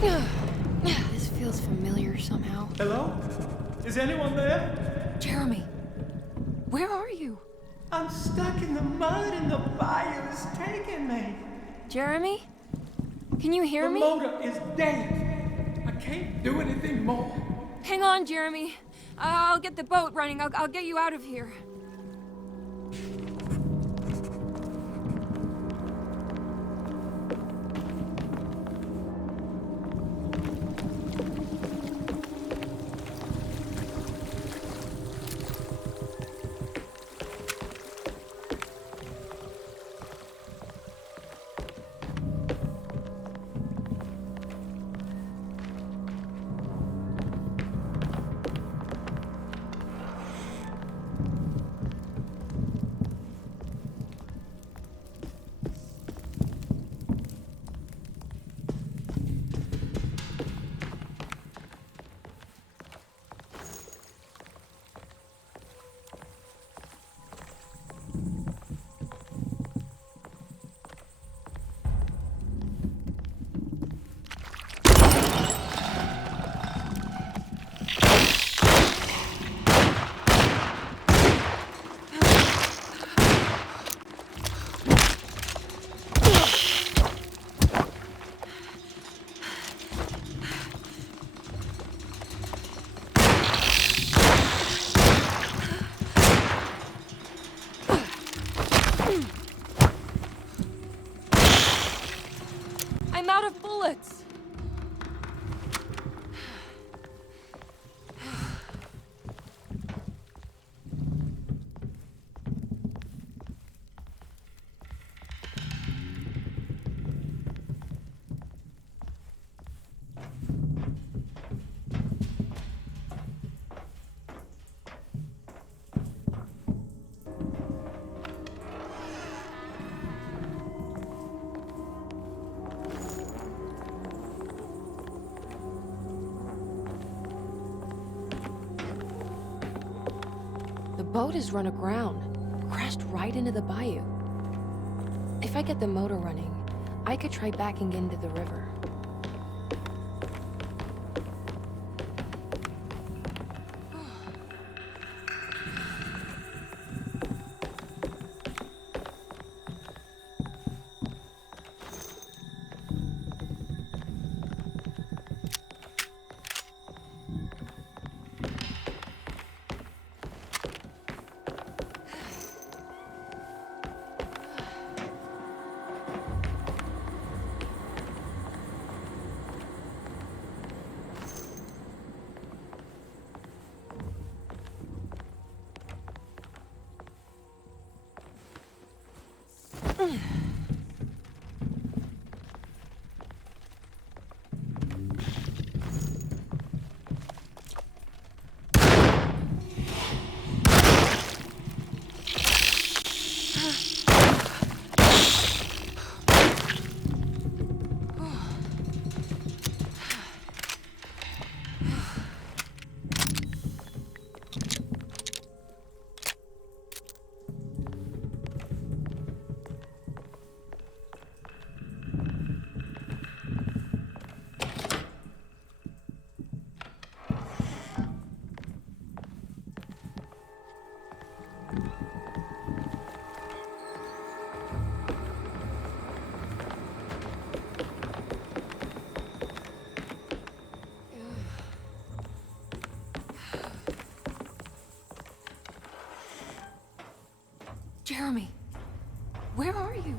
This feels familiar somehow. Hello? Is anyone there? Jeremy, where are you? I'm stuck in the mud and the bayou is taking me. Jeremy? Can you hear me? The motor is dead. I can't do anything more. Hang on, Jeremy. I'll get the boat running. I'll get you out of here. I'm out of bullets. The boat is run aground, crashed right into the bayou. If I get the motor running, I could try backing into the river. Jeremy, where are you?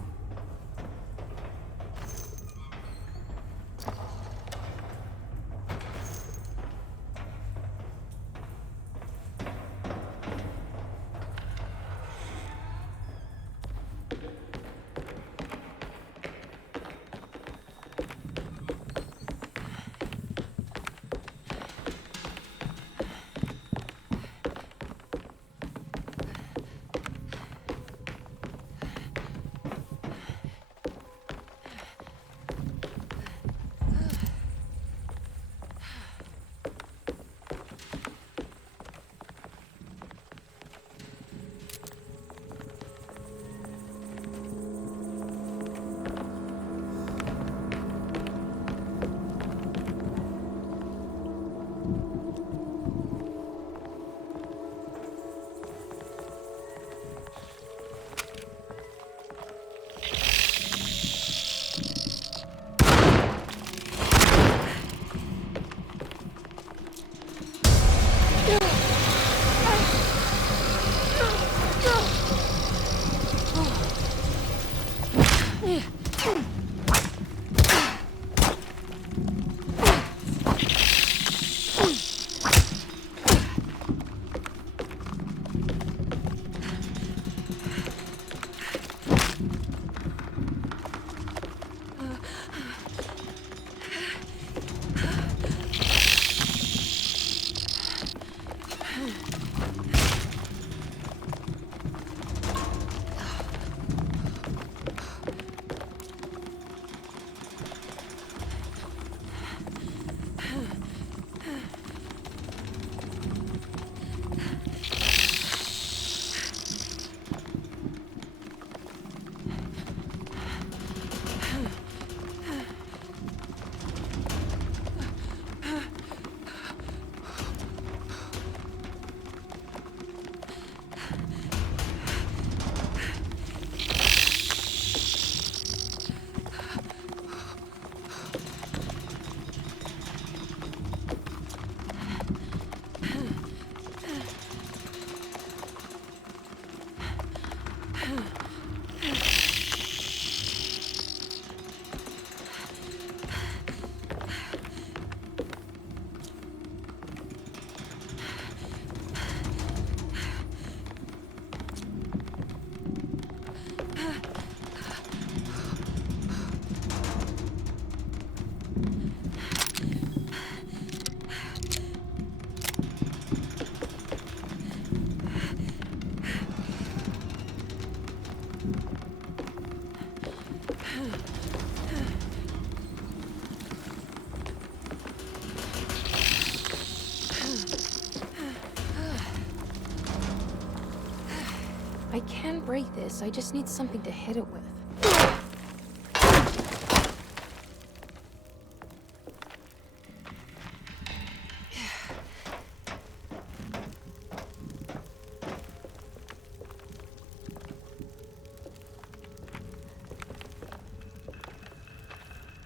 I can break this, I just need something to hit it with.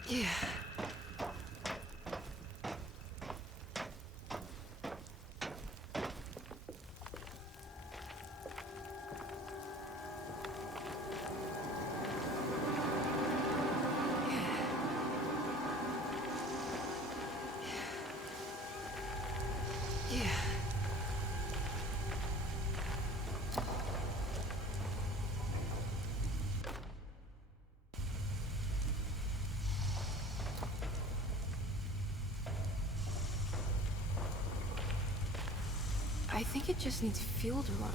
Yeah. Yeah. I think it just needs fuel to run.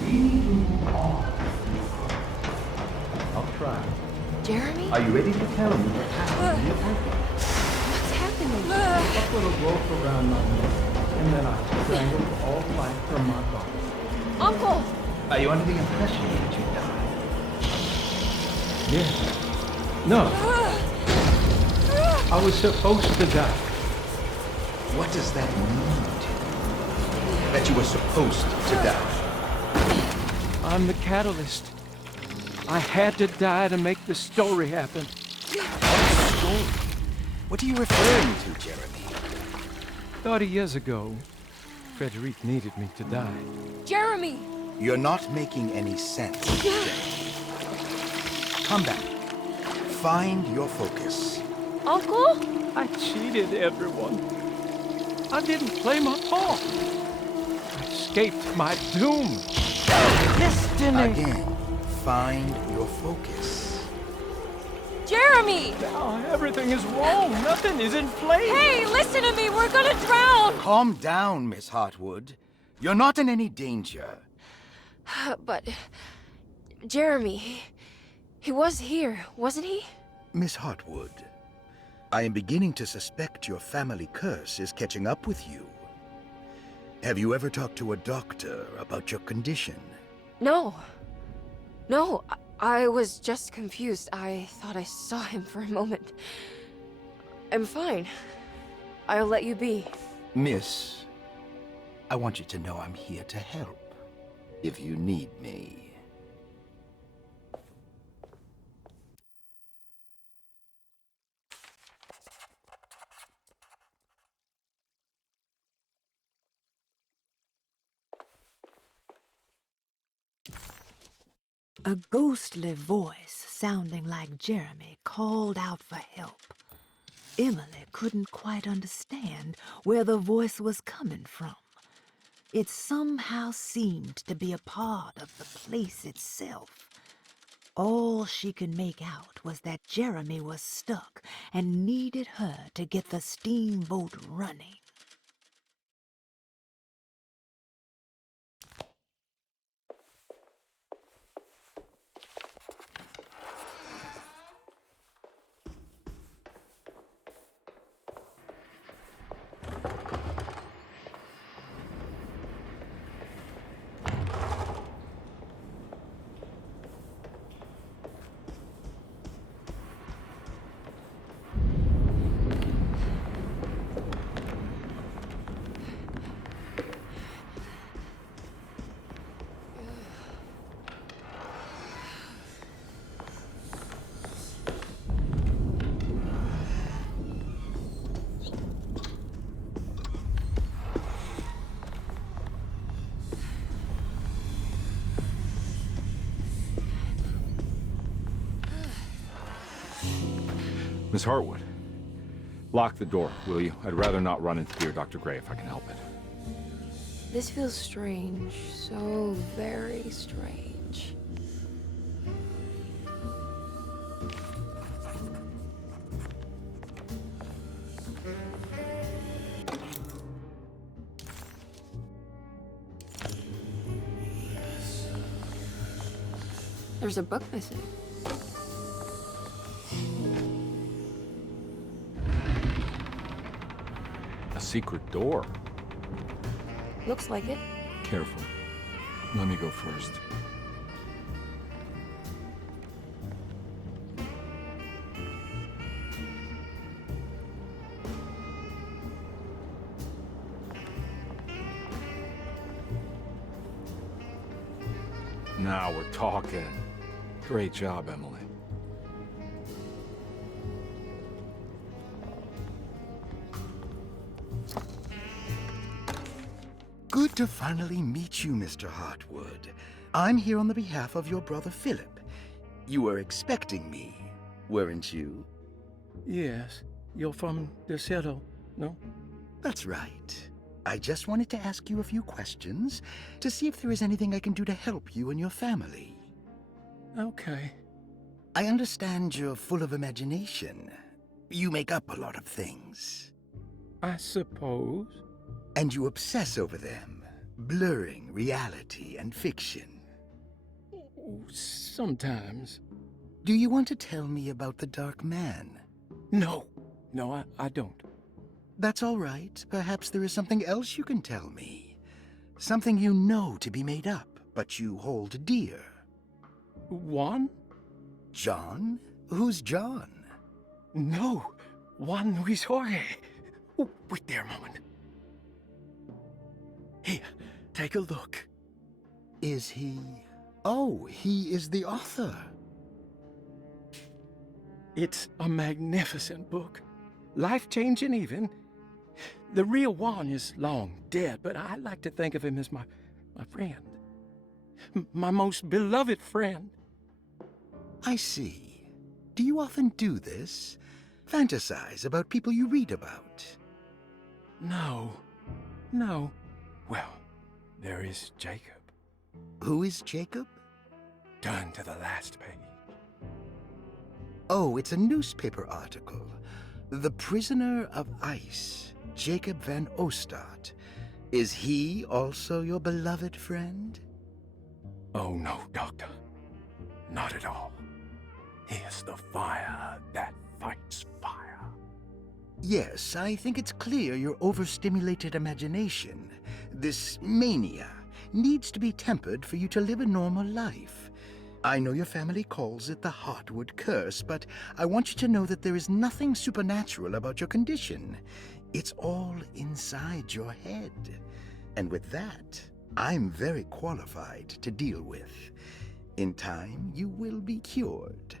We need to move on. I'll try. Jeremy? Are you ready to tell me what's happening in your ankle? What's happening? I put a rope around my neck, and then I strangled all life from my body. Uncle! Are you under the impression that you died? Yes. No. I was supposed to die. What does that mean to you? That you were supposed to die? I'm the catalyst. I had to die to make the story happen. What story? What are you referring to, Jeremy? 30 years ago, Frederic needed me to die. Jeremy! You're not making any sense, Jeremy. Come back. Find your focus. Uncle? I cheated everyone. I didn't play my part. I escaped my doom. Destiny! Again, find your focus. Jeremy! Now everything is wrong. Nothing is in place. Hey, listen to me! We're gonna drown! Calm down, Miss Hartwood. You're not in any danger. But... Jeremy... He was here, wasn't he? Miss Hartwood, I am beginning to suspect your family curse is catching up with you. Have you ever talked to a doctor about your condition? No. No, I was just confused. I thought I saw him for a moment. I'm fine. I'll let you be. Miss, I want you to know I'm here to help, if you need me. A ghostly voice sounding like Jeremy called out for help. Emily couldn't quite understand where the voice was coming from. It somehow seemed to be a part of the place itself. All she could make out was that Jeremy was stuck and needed her to get the steamboat running. Miss Hartwood, lock the door, will you? I'd rather not run into dear Dr. Gray if I can help it. This feels strange. So very strange. There's a book missing. A secret door. Looks like it. Careful. Let me go first. Now we're talking. Great job, Emily. Good to finally meet you, Mr. Hartwood. I'm here on the behalf of your brother Philip. You were expecting me, weren't you? Yes, you're from Zenchilled, no? That's right. I just wanted to ask you a few questions to see if there is anything I can do to help you and your family. Okay. I understand you're full of imagination. You make up a lot of things. I suppose. And you obsess over them, blurring reality and fiction. Sometimes. Do you want to tell me about the Dark Man? No, I don't. That's all right. Perhaps there is something else you can tell me. Something you know to be made up, but you hold dear. Juan? John? Who's John? No, Juan Luis Jorge. Oh, wait there a moment. Here, take a look. Is he... Oh, he is the author. It's a magnificent book. Life-changing even. The real Juan is long dead, but I like to think of him as my friend. My most beloved friend. I see. Do you often do this? Fantasize about people you read about? No. Well, there is Jacob. Who is Jacob? Turn to the last page. Oh, it's a newspaper article. The Prisoner of Ice, Jacob van Ostad. Is he also your beloved friend? Oh, no, Doctor. Not at all. He is the fire that fights fire. Yes, I think it's clear your overstimulated imagination, this mania, needs to be tempered for you to live a normal life. I know your family calls it the Hartwood curse, but I want you to know that there is nothing supernatural about your condition. It's all inside your head. And with that, I'm very qualified to deal with. In time, you will be cured.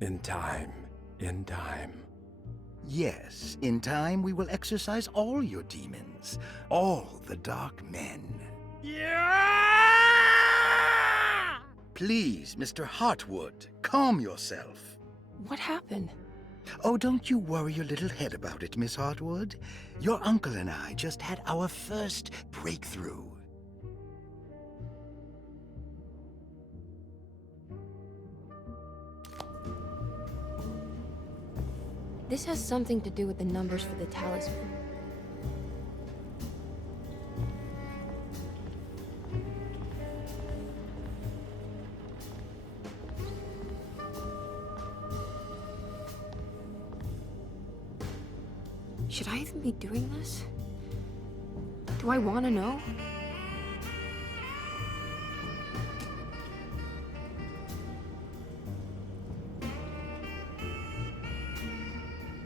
In time. Yes, in time we will exorcise all your demons, all the dark men. Yeah! Please, Mr. Hartwood, calm yourself. What happened? Oh, don't you worry your little head about it, Miss Hartwood. Your uncle and I just had our first breakthrough. This has something to do with the numbers for the talisman. Should I even be doing this? Do I want to know?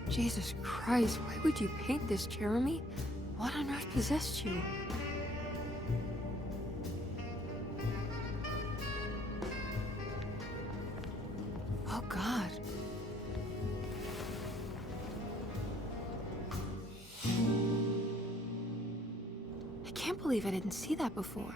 Jesus Christ, why would you paint this, Jeremy? What on earth possessed you? Oh, God. I can't believe I didn't see that before.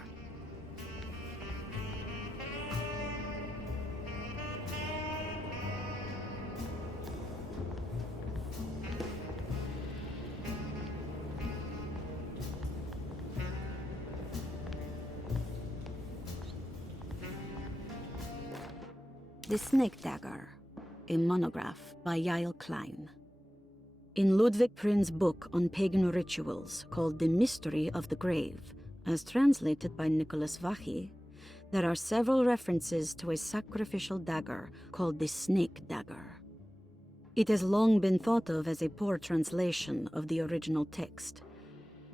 The Snake Dagger, a monograph by Yael Klein. In Ludwig Prin's book on pagan rituals called The Mystery of the Grave, as translated by Nicholas Vachy, there are several references to a sacrificial dagger called the Snake Dagger. It has long been thought of as a poor translation of the original text,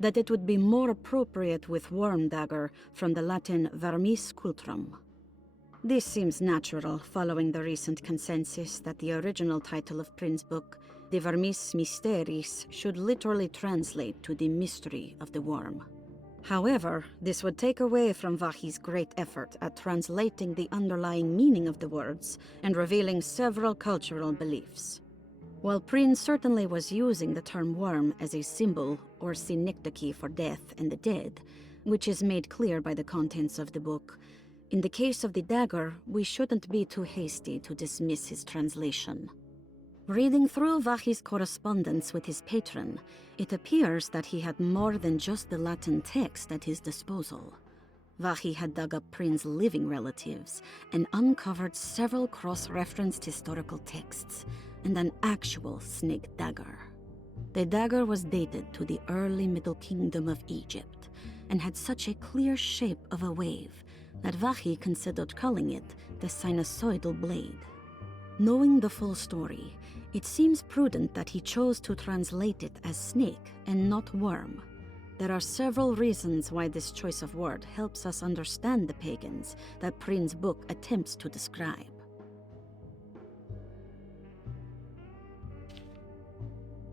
that it would be more appropriate with worm dagger from the Latin vermis cultrum. This seems natural following the recent consensus that the original title of Prin's book, De Vermis Mysteris, should literally translate to the mystery of the worm. However, this would take away from Vachy's great effort at translating the underlying meaning of the words and revealing several cultural beliefs. While Prin certainly was using the term worm as a symbol or synecdoche for death and the dead, which is made clear by the contents of the book, in the case of the dagger, we shouldn't be too hasty to dismiss his translation. Reading through Vachy's correspondence with his patron, it appears that he had more than just the Latin text at his disposal. Vachy had dug up Prin's living relatives and uncovered several cross-referenced historical texts and an actual snake dagger. The dagger was dated to the early Middle Kingdom of Egypt and had such a clear shape of a wave that Vahi considered calling it the sinusoidal blade. Knowing the full story, it seems prudent that he chose to translate it as snake and not worm. There are several reasons why this choice of word helps us understand the pagans that Prin's book attempts to describe.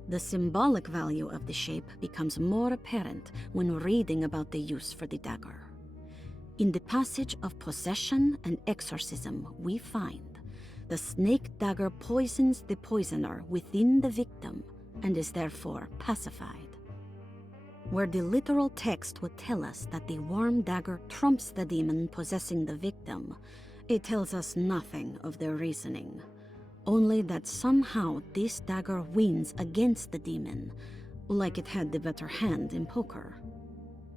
The symbolic value of the shape becomes more apparent when reading about the use for the dagger. In the passage of possession and exorcism, we find the snake dagger poisons the poisoner within the victim and is therefore pacified. Where the literal text would tell us that the worm dagger trumps the demon possessing the victim, it tells us nothing of their reasoning. Only that somehow this dagger wins against the demon, like it had the better hand in poker.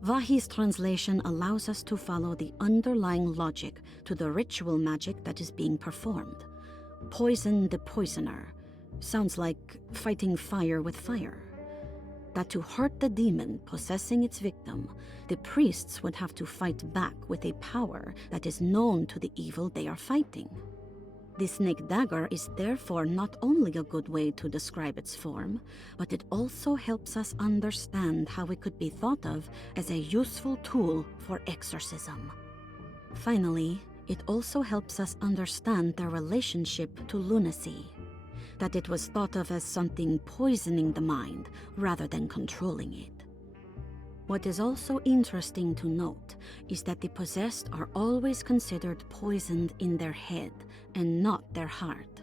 Vahi's translation allows us to follow the underlying logic to the ritual magic that is being performed. Poison the poisoner sounds like fighting fire with fire. That to hurt the demon possessing its victim, the priests would have to fight back with a power that is known to the evil they are fighting. The snake dagger is therefore not only a good way to describe its form, but it also helps us understand how it could be thought of as a useful tool for exorcism. Finally, it also helps us understand their relationship to lunacy, that it was thought of as something poisoning the mind rather than controlling it. What is also interesting to note is that the possessed are always considered poisoned in their head and not their heart.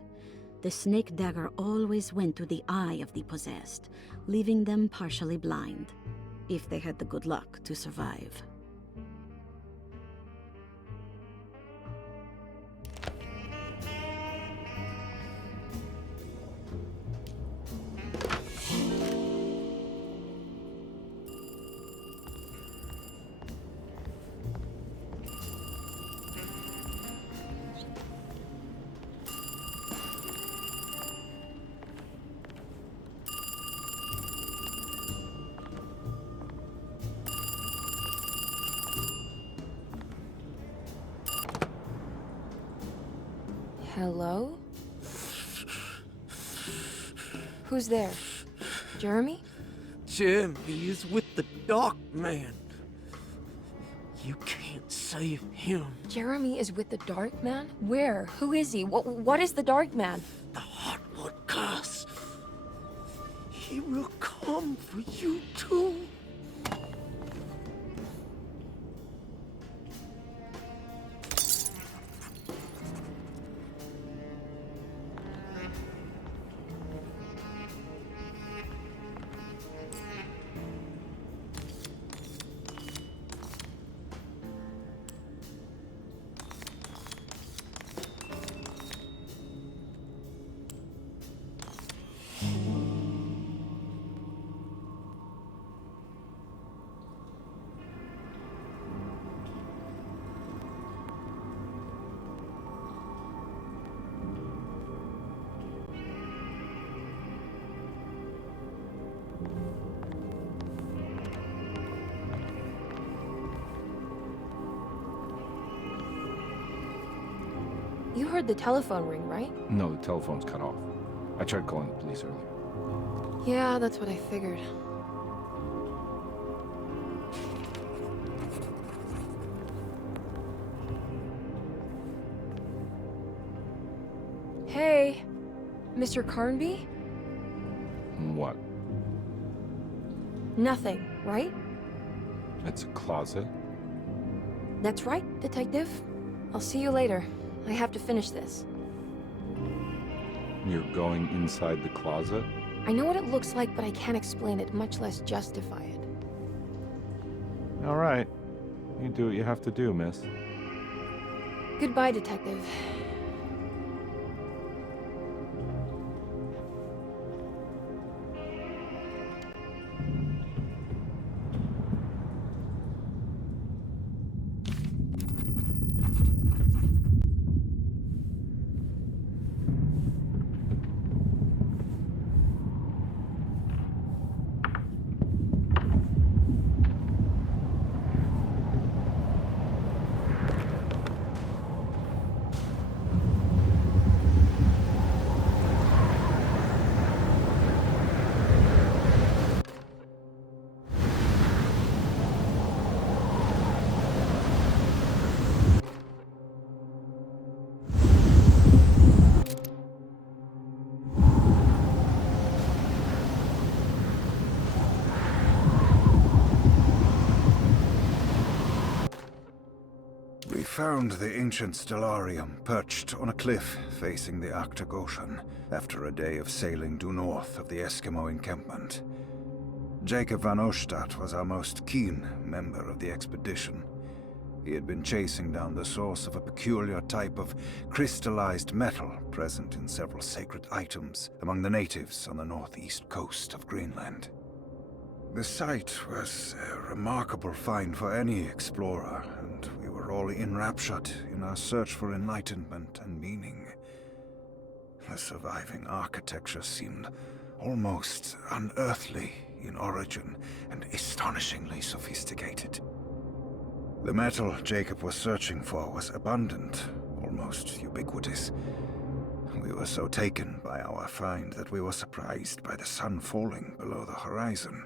The snake dagger always went to the eye of the possessed, leaving them partially blind, if they had the good luck to survive. Hello? Who's there? Jeremy? Jeremy is with the Dark Man. You can't save him. Jeremy is with the Dark Man? Where? Who is he? What is the Dark Man? The Hartwood curse. He will come for you too. You heard the telephone ring, right? No, the telephone's cut off. I tried calling the police earlier. Yeah, that's what I figured. Hey, Mr. Carnby? What? Nothing, right? It's a closet? That's right, Detective. I'll see you later. I have to finish this. You're going inside the closet? I know what it looks like, but I can't explain it, much less justify it. All right. You do what you have to do, miss. Goodbye, Detective. We found the ancient stellarium perched on a cliff facing the Arctic Ocean after a day of sailing due north of the Eskimo encampment. Jacob van Oostad was our most keen member of the expedition. He had been chasing down the source of a peculiar type of crystallized metal present in several sacred items among the natives on the northeast coast of Greenland. The site was a remarkable find for any explorer, and we were all enraptured in our search for enlightenment and meaning. The surviving architecture seemed almost unearthly in origin and astonishingly sophisticated. The metal Jacob was searching for was abundant, almost ubiquitous. We were so taken by our find that we were surprised by the sun falling below the horizon.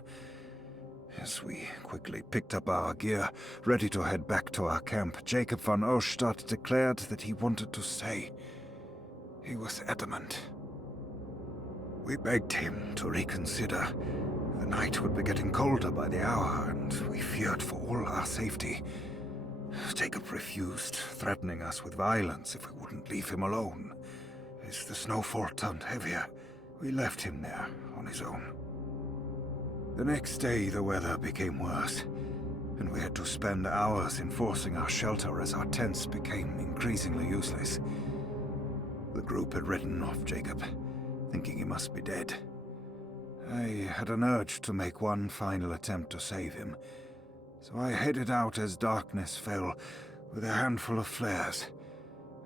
As we quickly picked up our gear, ready to head back to our camp, Jacob van Oostad declared that he wanted to stay. He was adamant. We begged him to reconsider. The night would be getting colder by the hour, and we feared for all our safety. Jacob refused, threatening us with violence if we wouldn't leave him alone. As the snowfall turned heavier, we left him there on his own. The next day, the weather became worse, and we had to spend hours enforcing our shelter as our tents became increasingly useless. The group had written off Jacob, thinking he must be dead. I had an urge to make one final attempt to save him, so I headed out as darkness fell with a handful of flares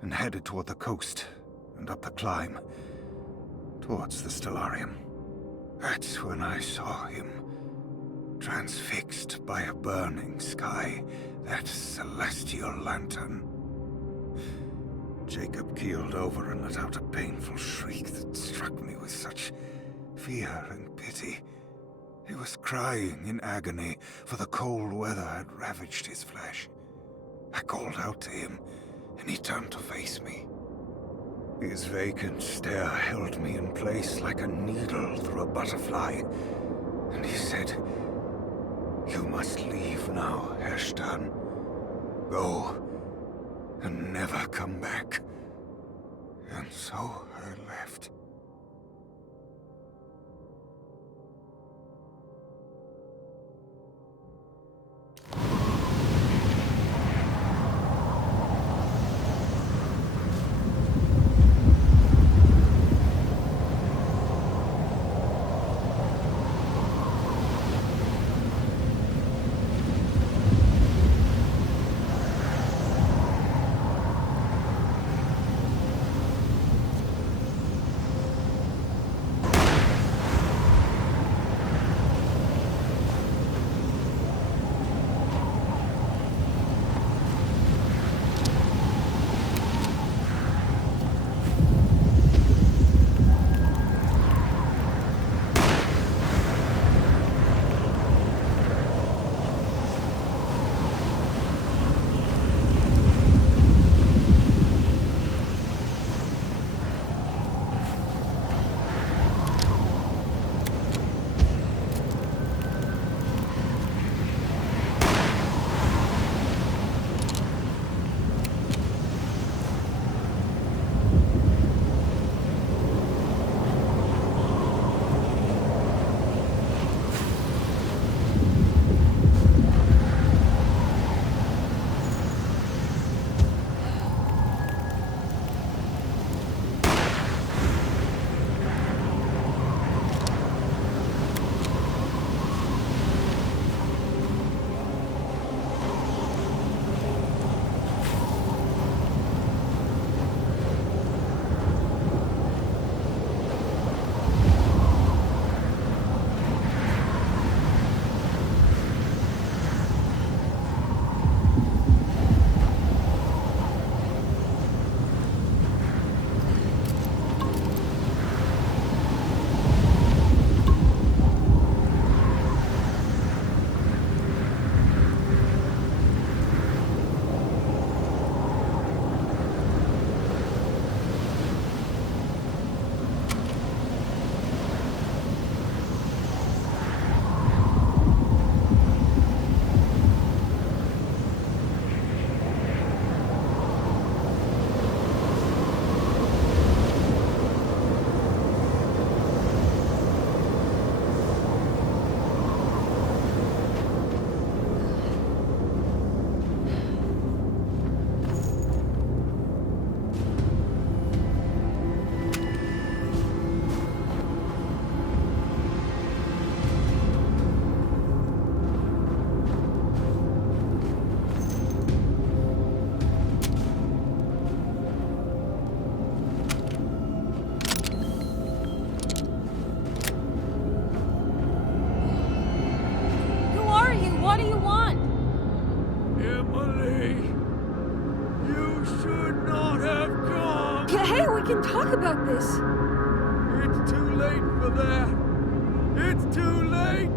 and headed toward the coast and up the climb towards the stellarium. That's when I saw him, transfixed by a burning sky, that celestial lantern. Jacob keeled over and let out a painful shriek that struck me with such fear and pity. He was crying in agony, for the cold weather had ravaged his flesh. I called out to him, and he turned to face me. His vacant stare held me in place like a needle through a butterfly, and he said, "You must leave now, Herstein. Go, and never come back." And so I left. Hey, we can talk about this. It's too late for that. It's too late.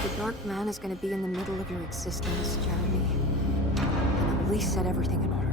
The Dark Man is gonna be in the middle of your existence, Jeremy. And at least set everything in order.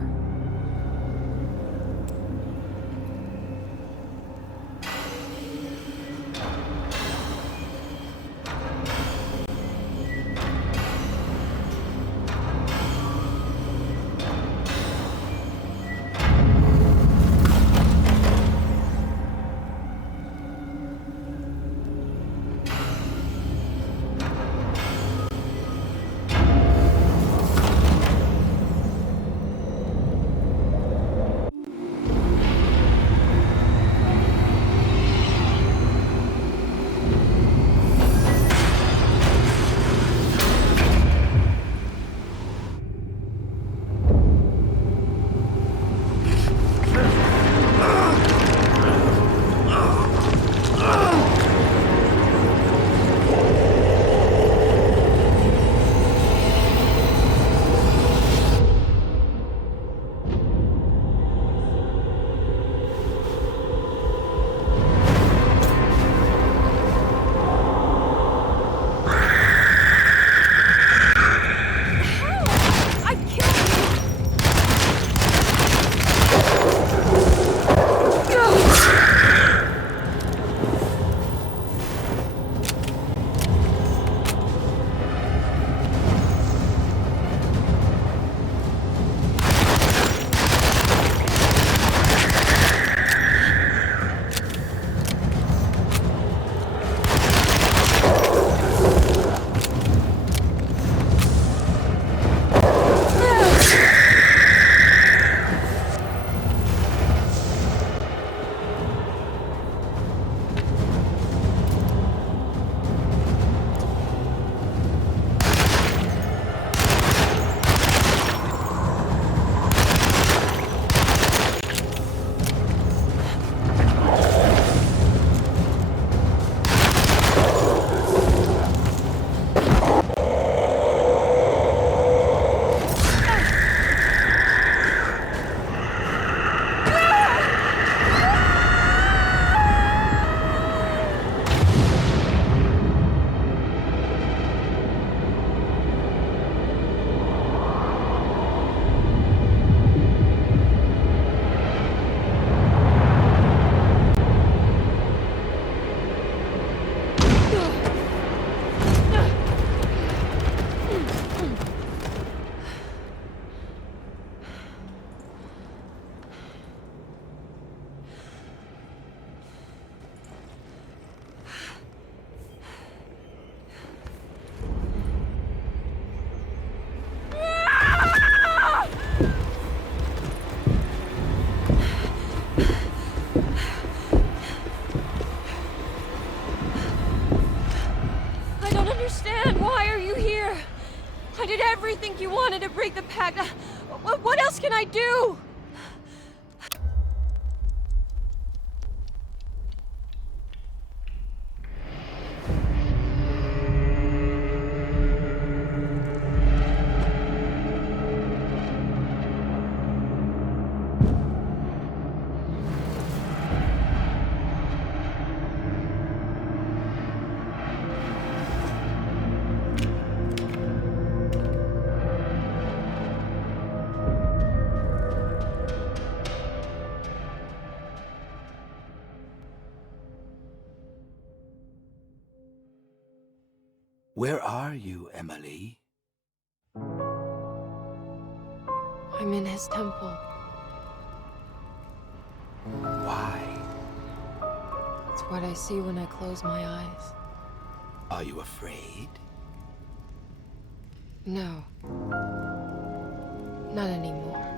I did everything you wanted to break the pact. What else can I do? Where are you, Emily? I'm in his temple. Why? It's what I see when I close my eyes. Are you afraid? No. Not anymore.